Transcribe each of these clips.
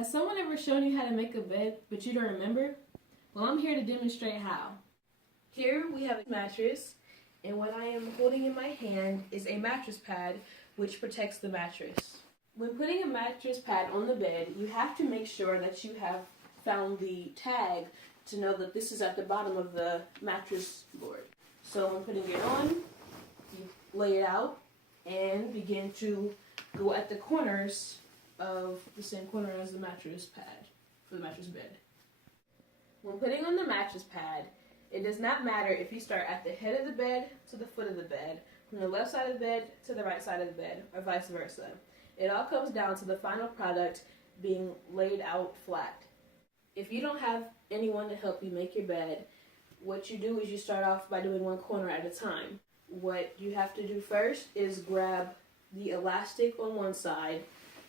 Has someone ever shown you how to make a bed, but you don't remember? Well, I'm here to demonstrate how. Here we have a mattress, and what I am holding in my hand is a mattress pad, which protects the mattress. When putting a mattress pad on the bed, you have to make sure that you have found the tag to know that this is at the bottom of the mattress board. So when putting it on, you lay it out and begin to go at the corners of the same corner as the mattress pad for the mattress bed. When putting on the mattress pad, it does not matter if you start at the head of the bed to the foot of the bed, from the left side of the bed to the right side of the bed, or vice versa. It all comes down to the final product being laid out flat. If you don't have anyone to help you make your bed, what you do is you start off by doing one corner at a time. What you have to do first is grab the elastic on one side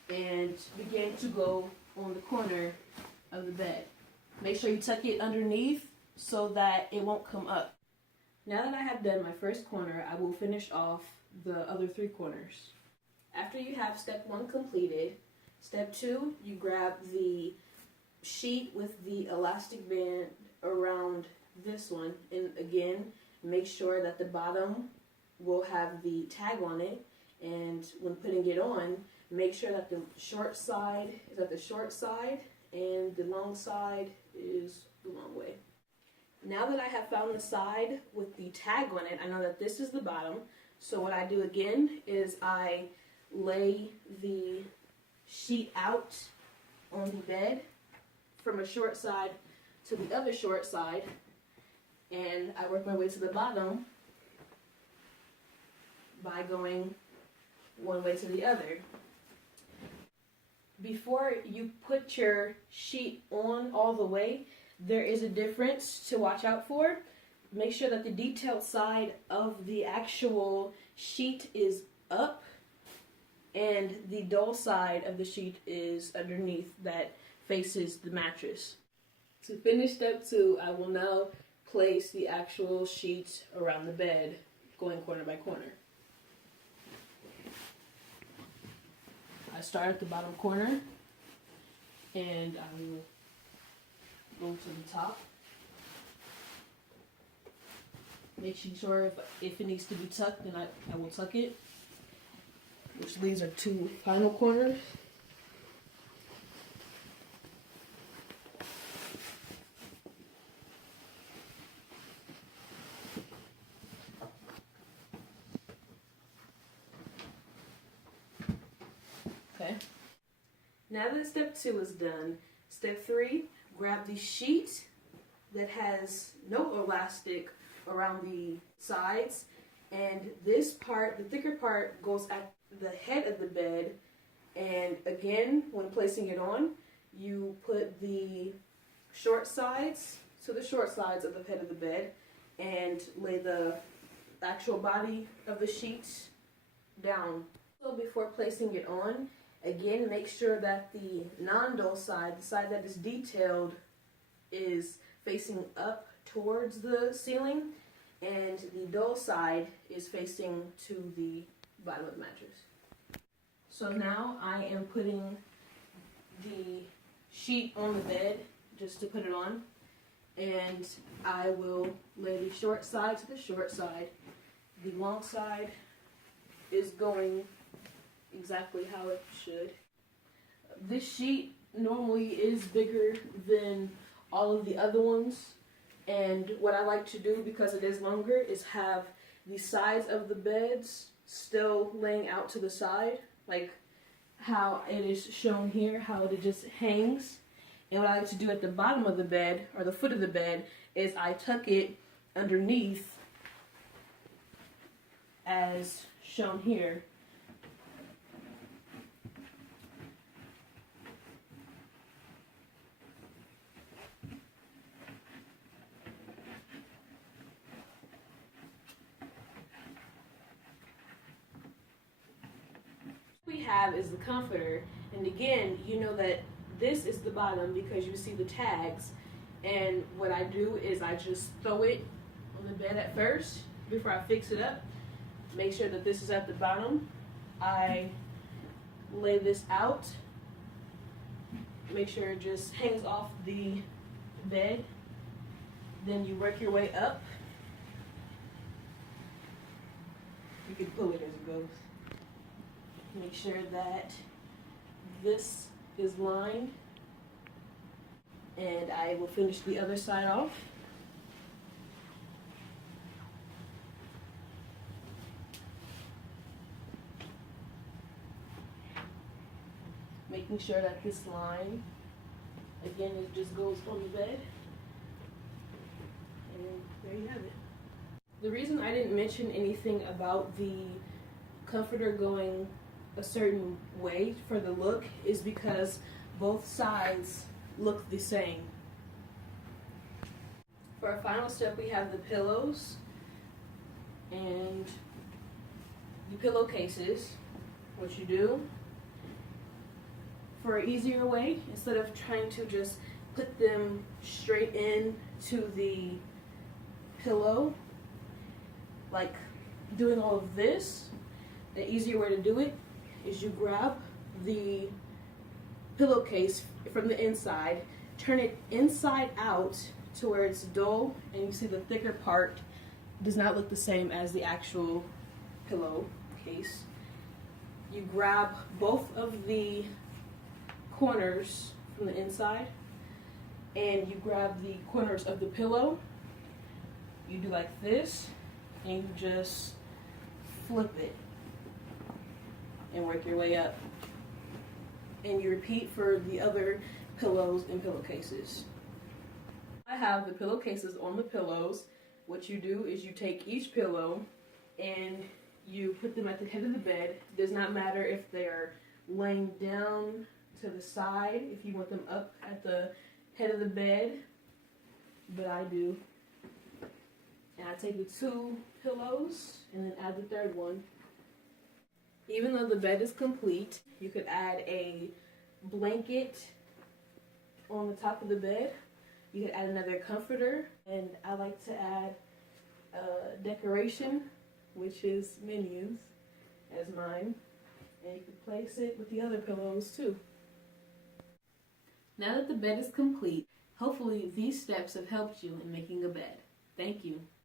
and begin to go on the corner of the bed. Make sure you tuck it underneath so that it won't come up. Now that I have done my first corner, I will finish off the other three corners. After you have step 1 completed, step 2, you grab the sheet with the elastic band around this one, and again, make sure that the bottom will have the tag on it, and when putting it on, make sure that the short side is at the short side and the long side is the long way. Now that I have found the side with the tag on it, I know that this is the bottom. So what I do again is I lay the sheet out on the bed from a short side to the other short side, and I work my way to the bottom by going one way to the other. Before you put your sheet on all the way, there is a difference to watch out for. Make sure that the detailed side of the actual sheet is up and the dull side of the sheet is underneath that faces the mattress. To finish step 2, I will now place the actual sheet around the bed, going corner by corner. I start at the bottom corner and I will go to the top. Making sure if it needs to be tucked, then I will tuck it, which these are 2 final corners. Okay. Now that step 2 is done, step 3, grab the sheet that has no elastic around the sides, and this part, the thicker part, goes at the head of the bed, and again, when placing it on, you put the short sides to the short sides of the head of the bed and lay the actual body of the sheet down. So before placing it on, again, make sure that the non-dull side, the side that is detailed, is facing up towards the ceiling, and the dull side is facing to the bottom of the mattress. So now I am putting the sheet on the bed just to put it on, and I will lay the short side to the short side. The long side is going exactly how it should. This sheet normally is bigger than all of the other ones, and what I like to do, because it is longer, is have the sides of the beds still laying out to the side, like how it is shown here, how it just hangs. And what I like to do at the bottom of the bed, or the foot of the bed, is I tuck it underneath as shown here. We have is the comforter, and again, you know that this is the bottom because you see the tags, and what I do is I just throw it on the bed at first before I fix it up. Make sure that this is at the bottom. I lay this out Make sure it just hangs off the bed. Then you work your way up. You can pull it as it goes. Make sure that this is lined. And I will finish the other side off. Making sure that this line, again, it just goes on the bed. And there you have it. The reason I didn't mention anything about the comforter going a certain way for the look is because both sides look the same. For our final step, we have the pillows and the pillowcases. What you do, for an easier way, instead of trying to just put them straight in to the pillow, like doing all of this, the easier way to do it is you grab the pillowcase from the inside, turn it inside out to where it's dull, and you see the thicker part does not look the same as the actual pillowcase. You grab both of the corners from the inside and you grab the corners of the pillow. You do like this and you just flip it and work your way up. And you repeat for the other pillows and pillowcases. I have the pillowcases on the pillows. What you do is you take each pillow and you put them at the head of the bed. It does not matter if they're laying down to the side, if you want them up at the head of the bed, but I do. And I take the 2 pillows and then add the 3rd one. Even though the bed is complete, you could add a blanket on the top of the bed. You could add another comforter, and I like to add a decoration, which is Minions, as mine. And you could place it with the other pillows too. Now that the bed is complete, hopefully these steps have helped you in making a bed. Thank you.